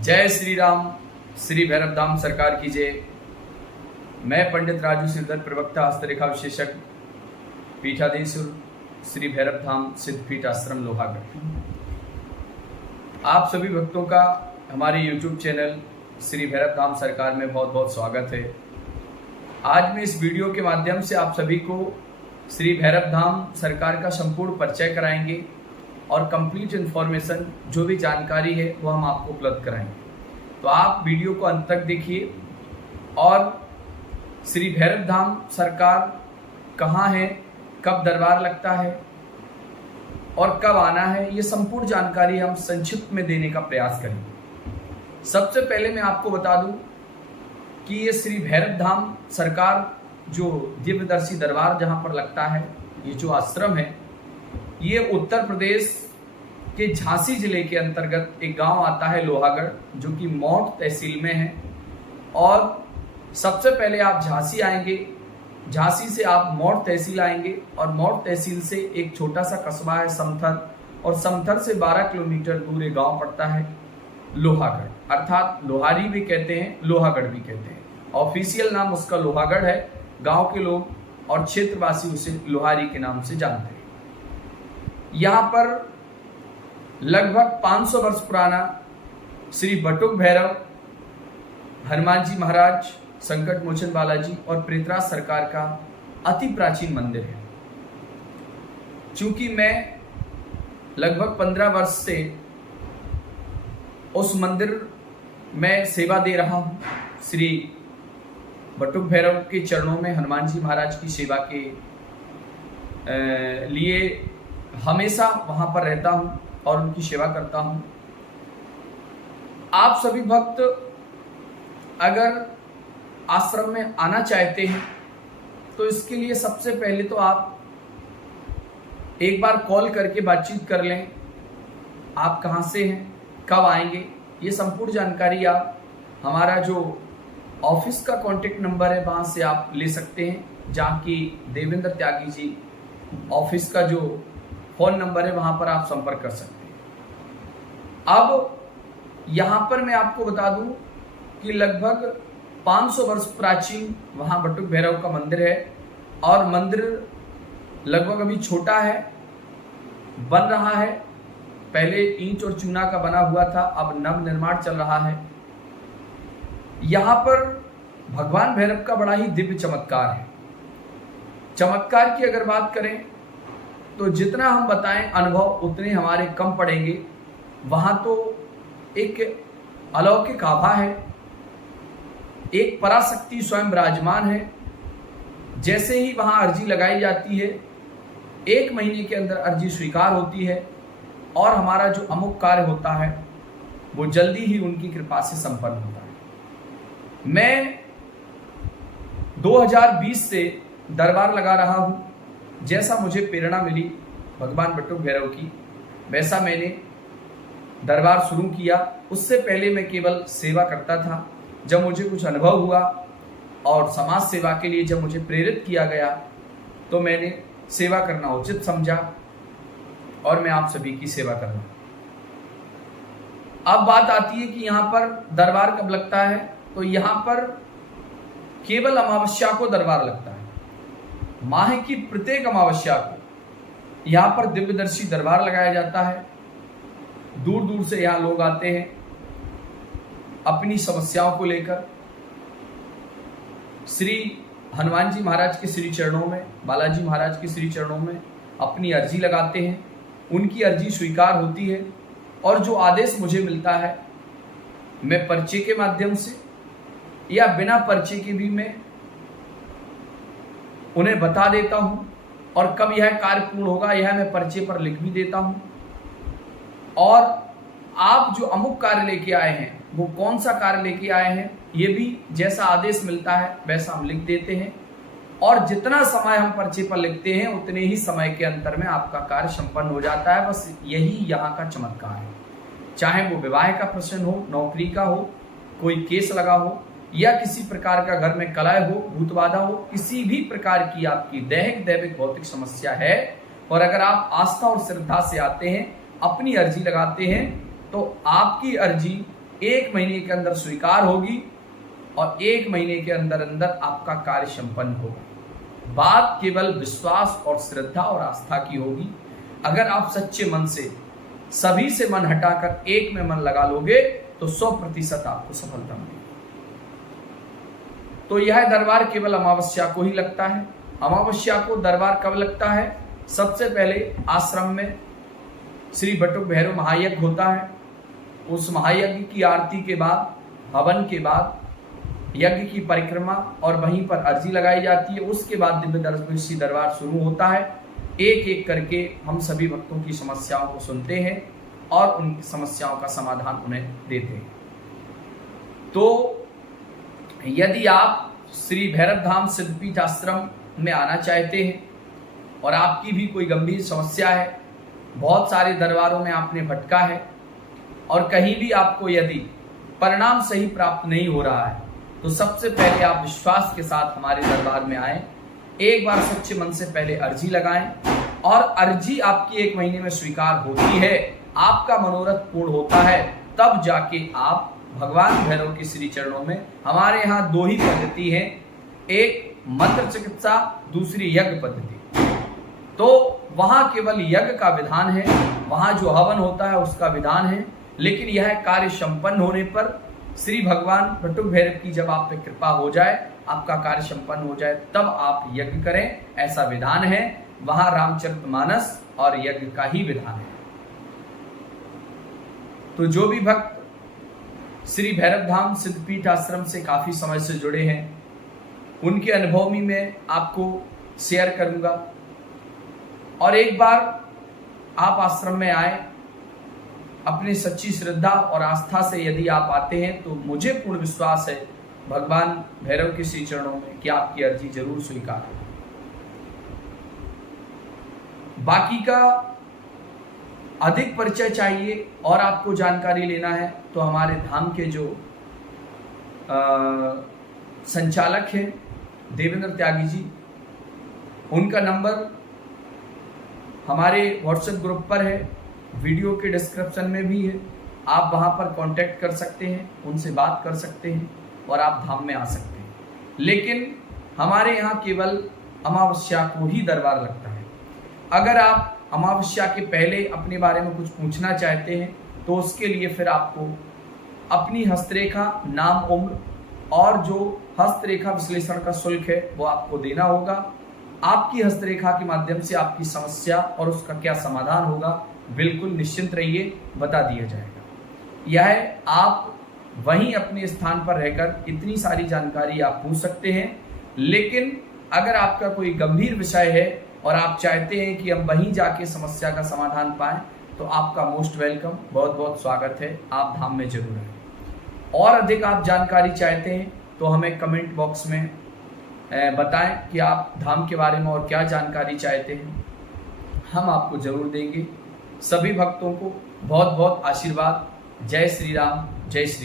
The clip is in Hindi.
जय श्री राम। श्री भैरव धाम सरकार की जय। मैं पंडित राजू सिरदर, प्रवक्ता हस्तरेखा विशेषज्ञ, पीठाधीश्वर श्री भैरव धाम सिद्धपीठ आश्रम लोहागढ़। आप सभी भक्तों का हमारे YouTube चैनल श्री भैरव धाम सरकार में बहुत बहुत स्वागत है। आज मैं इस वीडियो के माध्यम से आप सभी को श्री भैरव धाम सरकार का संपूर्ण परिचय कराएंगे और कंप्लीट इन्फॉर्मेशन जो भी जानकारी है वो हम आपको उपलब्ध कराएंगे। तो आप वीडियो को अंत तक देखिए और श्री भैरव धाम सरकार कहाँ है, कब दरबार लगता है और कब आना है, ये संपूर्ण जानकारी हम संक्षिप्त में देने का प्रयास करेंगे। सबसे पहले मैं आपको बता दूं कि ये श्री भैरव धाम सरकार जो दिव्यदर्शी दरबार जहाँ पर लगता है, ये जो आश्रम है, ये उत्तर प्रदेश के झांसी जिले के अंतर्गत एक गांव आता है लोहागढ़, जो कि मौठ तहसील में है। और सबसे पहले आप झांसी आएंगे, झांसी से आप मौठ तहसील आएंगे और मौठ तहसील से एक छोटा सा कस्बा है समथर, और समथर से 12 किलोमीटर दूर एक गांव पड़ता है लोहागढ़, अर्थात लोहारी भी कहते हैं, लोहागढ़ भी कहते हैं। ऑफिशियल नाम उसका लोहागढ़ है। गांव के लोग और क्षेत्रवासी उसे लोहारी के नाम से जानते हैं। यहाँ पर लगभग 500 वर्ष पुराना श्री बटुक भैरव, हनुमान जी महाराज, संकट मोचन बालाजी और प्रेतराज सरकार का अति प्राचीन मंदिर है। चूंकि मैं लगभग 15 वर्ष से उस मंदिर में सेवा दे रहा हूँ, श्री बटुक भैरव के चरणों में हनुमान जी महाराज की सेवा के लिए हमेशा वहां पर रहता हूं और उनकी सेवा करता हूं। आप सभी भक्त अगर आश्रम में आना चाहते हैं तो इसके लिए सबसे पहले तो आप एक बार कॉल करके बातचीत कर लें। आप कहां से हैं, कब आएंगे, ये संपूर्ण जानकारी आप हमारा जो ऑफिस का कॉन्टेक्ट नंबर है वहां से आप ले सकते हैं, जहाँ की देवेंद्र त्यागी जी ऑफिस का जो फोन नंबर है वहां पर आप संपर्क कर सकते हैं। अब यहां पर मैं आपको बता दूं कि लगभग 500 वर्ष प्राचीन वहां बटुक भैरव का मंदिर है और मंदिर लगभग अभी छोटा है, बन रहा है। पहले ईंट और चूना का बना हुआ था, अब नव निर्माण चल रहा है। यहां पर भगवान भैरव का बड़ा ही दिव्य चमत्कार है। चमत्कार की अगर बात करें तो जितना हम बताएं अनुभव उतने हमारे कम पड़ेंगे। वहां तो एक अलौकिक आभा है, एक पराशक्ति स्वयं विराजमान है। जैसे ही वहां अर्जी लगाई जाती है, 1 महीने के अंदर अर्जी स्वीकार होती है और हमारा जो अमुक कार्य होता है वो जल्दी ही उनकी कृपा से संपन्न होता है। मैं 2020 से दरबार लगा रहा हूं। जैसा मुझे प्रेरणा मिली भगवान बटुक भैरव की, वैसा मैंने दरबार शुरू किया। उससे पहले मैं केवल सेवा करता था। जब मुझे कुछ अनुभव हुआ और समाज सेवा के लिए जब मुझे प्रेरित किया गया तो मैंने सेवा करना उचित समझा और मैं आप सभी की सेवा कर रहा हूं। अब बात आती है कि यहाँ पर दरबार कब लगता है, तो यहाँ पर केवल अमावस्या को दरबार लगता है। माह की प्रत्येक अमावस्या को यहाँ पर दिव्यदर्शी दरबार लगाया जाता है। दूर दूर से यहाँ लोग आते हैं अपनी समस्याओं को लेकर। श्री हनुमान जी महाराज के श्री चरणों में, बालाजी महाराज के श्री चरणों में अपनी अर्जी लगाते हैं। उनकी अर्जी स्वीकार होती है और जो आदेश मुझे मिलता है मैं पर्चे के माध्यम से या बिना पर्चे के भी मैं उन्हें बता देता हूं और कब यह कार्य पूर्ण होगा यह मैं पर्चे पर लिख भी देता हूं। और आप जो अमुक कार्य लेके आए हैं वो कौन सा कार्य लेके आए हैं ये भी जैसा आदेश मिलता है वैसा हम लिख देते हैं। और जितना समय हम पर्चे पर लिखते हैं उतने ही समय के अंतर में आपका कार्य संपन्न हो जाता है। बस यही यहाँ का चमत्कार है। चाहे वो विवाह का प्रश्न हो, नौकरी का हो, कोई केस लगा हो या किसी प्रकार का घर में कलह हो, भूत बाधा हो, किसी भी प्रकार की आपकी दैहिक दैविक भौतिक समस्या है और अगर आप आस्था और श्रद्धा से आते हैं, अपनी अर्जी लगाते हैं तो आपकी अर्जी 1 महीने के अंदर स्वीकार होगी और 1 महीने के अंदर अंदर आपका कार्य संपन्न होगा। बात केवल विश्वास और श्रद्धा और आस्था की होगी। अगर आप सच्चे मन से सभी से मन हटाकर एक में मन लगा लोगे तो 100% आपको सफलता मिलेगी। तो यह दरबार केवल अमावस्या को ही लगता है। अमावस्या को दरबार कब लगता है? सबसे पहले आश्रम में श्री बटुक भैरव महायज्ञ होता है। उस महायज्ञ की आरती के बाद, हवन के बाद यज्ञ की परिक्रमा और वहीं पर अर्जी लगाई जाती है। उसके बाद दिव्य दरबार शुरू होता है। एक एक करके हम सभी भक्तों की समस्याओं को सुनते हैं और उनकी समस्याओं का समाधान उन्हें देते हैं। तो यदि आप श्री भैरव धाम सिद्धपीठ आश्रम में आना चाहते हैं और आपकी भी कोई गंभीर समस्या है, बहुत सारे दरबारों में आपने भटका है और कहीं भी आपको यदि परिणाम सही प्राप्त नहीं हो रहा है, तो सबसे पहले आप विश्वास के साथ हमारे दरबार में आएं। एक बार सच्चे मन से पहले अर्जी लगाएं और अर्जी आपकी 1 महीने में स्वीकार होती है, आपका मनोरथ पूर्ण होता है, तब जाके आप भगवान भैरव के श्री चरणों में, हमारे यहाँ 2 ही पद्धति है, एक मंत्र चिकित्सा, दूसरी यज्ञ पद्धति। तो वहां केवल यज्ञ का विधान है, वहां जो हवन होता है उसका विधान है, लेकिन यह कार्य संपन्न होने पर श्री भगवान बटुक भैरव की जब आप पे कृपा हो जाए, आपका कार्य संपन्न हो जाए, तब आप यज्ञ करें, ऐसा विधान है। वहां रामचरितमानस और यज्ञ का ही विधान है। तो जो भी भक्त श्री भैरव धाम सिद्धपीठ आश्रम से काफी समय से जुड़े हैं, उनके अनुभव भी मैं आपको शेयर करूंगा। और एक बार आप आश्रम में आए, अपनी सच्ची श्रद्धा और आस्था से यदि आप आते हैं, तो मुझे पूर्ण विश्वास है भगवान भैरव के श्री चरणों में कि आपकी अर्जी जरूर स्वीकार होगी। बाकी का अधिक परिचय चाहिए और आपको जानकारी लेना है तो हमारे धाम के जो संचालक हैं देवेंद्र त्यागी जी, उनका नंबर हमारे व्हाट्सएप ग्रुप पर है, वीडियो के डिस्क्रिप्शन में भी है। आप वहां पर कांटेक्ट कर सकते हैं, उनसे बात कर सकते हैं और आप धाम में आ सकते हैं। लेकिन हमारे यहाँ केवल अमावस्या को ही दरबार लगता है। अगर आप अमावस्या के पहले अपने बारे में कुछ पूछना चाहते हैं तो उसके लिए फिर आपको अपनी हस्तरेखा, नाम, उम्र और जो हस्तरेखा विश्लेषण का शुल्क है वो आपको देना होगा। आपकी हस्तरेखा के माध्यम से आपकी समस्या और उसका क्या समाधान होगा, बिल्कुल निश्चिंत रहिए, बता दिया जाएगा। यह आप वहीं अपने स्थान पर रहकर इतनी सारी जानकारी आप पूछ सकते हैं। लेकिन अगर आपका कोई गंभीर विषय है और आप चाहते हैं कि हम वहीं जाके समस्या का समाधान पाएं, तो आपका मोस्ट वेलकम, बहुत बहुत स्वागत है, आप धाम में जरूर आएं। और अधिक आप जानकारी चाहते हैं तो हमें कमेंट बॉक्स में बताएं कि आप धाम के बारे में और क्या जानकारी चाहते हैं, हम आपको जरूर देंगे। सभी भक्तों को बहुत बहुत आशीर्वाद। जय श्री राम, जय श्री